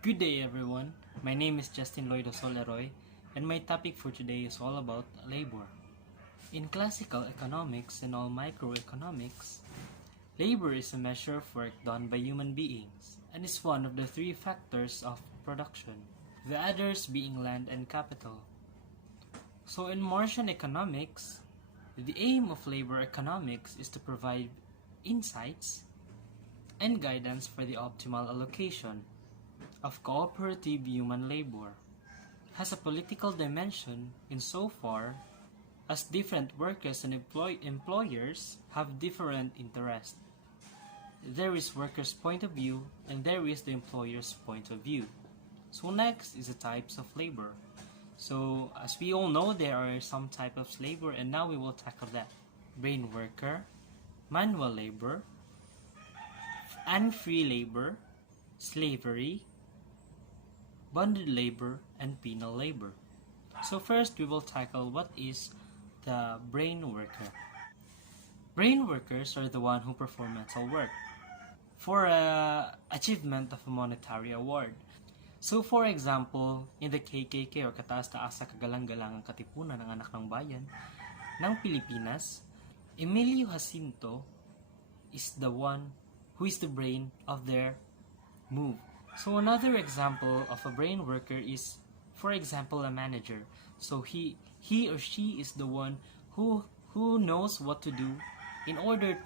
Good day, everyone. My name is Justin Lloyd Soleroy, and my topic for today is all about labor. In classical economics and all microeconomics, labor is a measure of work done by human beings and is one of the three factors of production, the others being land and capital. So, in Martian economics, the aim of labor economics is to provide insights and guidance for the optimal allocation of cooperative human labor. Has a political dimension insofar as different workers and employers have different interests. There is workers' point of view and there is the employer's point of view. So next is the types of labor. So as we all know, there are some type of labor, and now we will tackle that. Brain worker, manual labor, unfree labor, slavery, bonded labor, and penal labor. So first we will tackle what is the brain worker. Brain workers are the one who perform mental work for achievement of a monetary award. So for example, in the KKK or Kataas-Taas sa Kagalang-Galangang Katipunan ng Anak ng Bayan ng Pilipinas, Emilio Jacinto is the one who is the brain of their move. So another example of a brain worker is, for example, a manager. So he or she is the one who knows what to do in order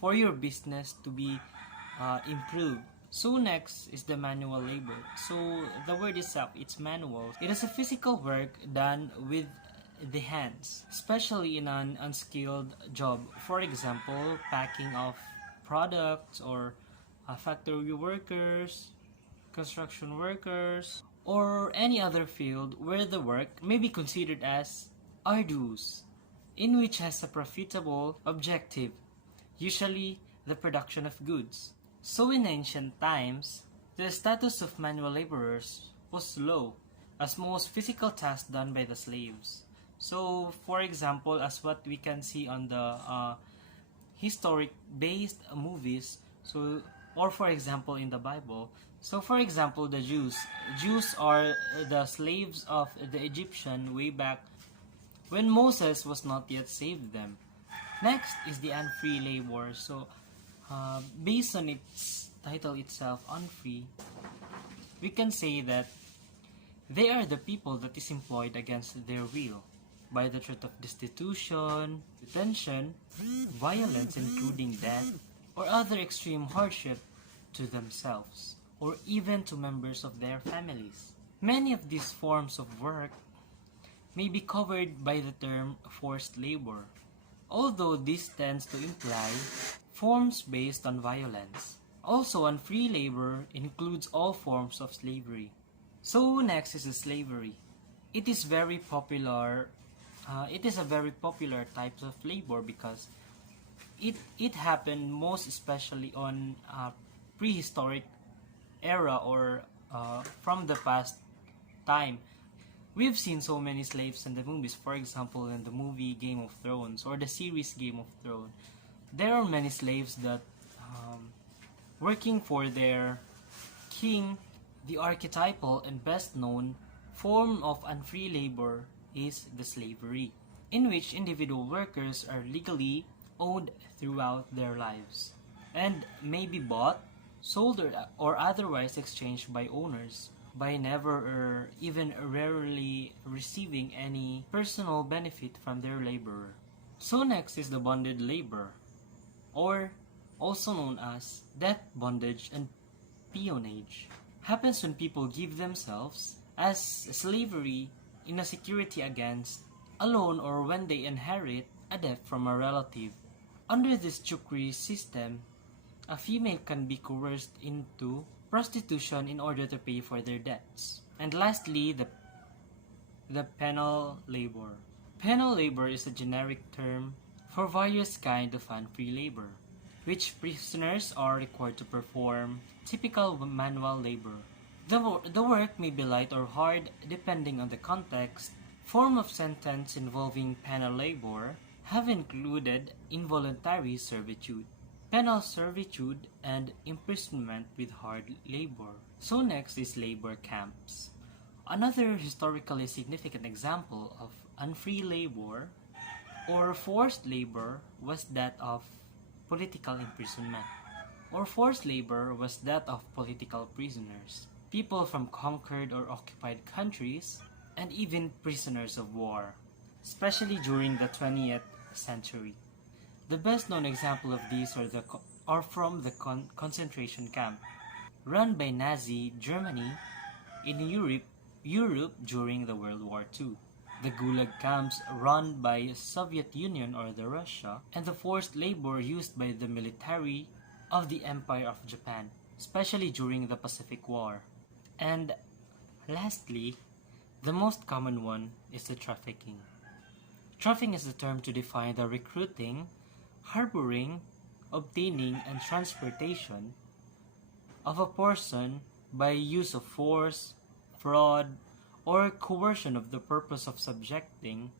for your business to be improved. So next is the manual labor. So the word itself, it's manual. It is a physical work done with the hands, especially in an unskilled job. For example, packing of products or factory workers, construction workers, or any other field where the work may be considered as arduous, in which has a profitable objective, usually the production of goods. So in ancient times, the status of manual laborers was low, as most physical tasks done by the slaves. So for example, as what we can see on the historic based movies, so or for example in the Bible. So for example, the Jews are the slaves of the Egyptian way back when Moses was not yet saved them. Next is the unfree labor. So based on its title itself, unfree, we can say that they are the people that is employed against their will by the threat of destitution, detention, violence including death, or other extreme hardship to themselves, or even to members of their families. Many of these forms of work may be covered by the term forced labor, although this tends to imply forms based on violence. Also, unfree labor includes all forms of slavery. So next is slavery. It is very popular. It is a very popular type of labor because it happened most especially on prehistoric era or from the past time. We've seen so many slaves in the movies. For example, in the movie Game of Thrones or the series Game of Thrones, there are many slaves that working for their king. The archetypal and best known form of unfree labor is the slavery, in which individual workers are legally owned throughout their lives and may be bought, sold, or otherwise exchanged by owners by never or even rarely receiving any personal benefit from their laborer. So next is the bonded labor, or also known as debt bondage and peonage. Happens when people give themselves as slavery in a security against a loan or when they inherit a debt from a relative. Under this chukri system, a female can be coerced into prostitution in order to pay for their debts. And lastly, the penal labor. Penal labor is a generic term for various kinds of unfree labor, which prisoners are required to perform typical manual labor. The work may be light or hard depending on the context. Form of sentence involving penal labor have included involuntary servitude. penal servitude, and imprisonment with hard labor. So next is labor camps. Another historically significant example of unfree labor or forced labor was that of political imprisonment. Or forced labor was that of political prisoners, people from conquered or occupied countries, and even prisoners of war, especially during the 20th century. The best known example of these are from the concentration camp run by Nazi Germany in Europe during the World War II, the Gulag camps run by Soviet Union or the Russia, and the forced labor used by the military of the Empire of Japan, especially during the Pacific War. And lastly, the most common one is the trafficking. Trafficking is the term to define the recruiting, harboring, obtaining, and transportation of a person by use of force, fraud, or coercion of the purpose of subjecting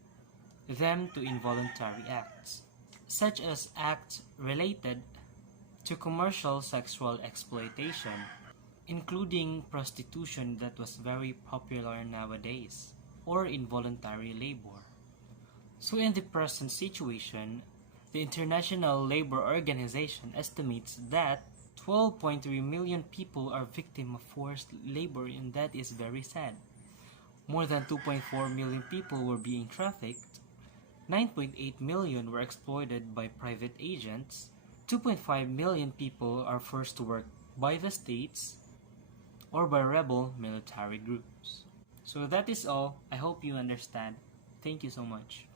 them to involuntary acts, such as acts related to commercial sexual exploitation, including prostitution that was very popular nowadays, or involuntary labor. So in the present situation, the International Labor Organization estimates that 12.3 million people are victims of forced labor, and that is very sad. More than 2.4 million people were being trafficked, 9.8 million were exploited by private agents, 2.5 million people are forced to work by the states or by rebel military groups. So that is all. I hope you understand. Thank you so much.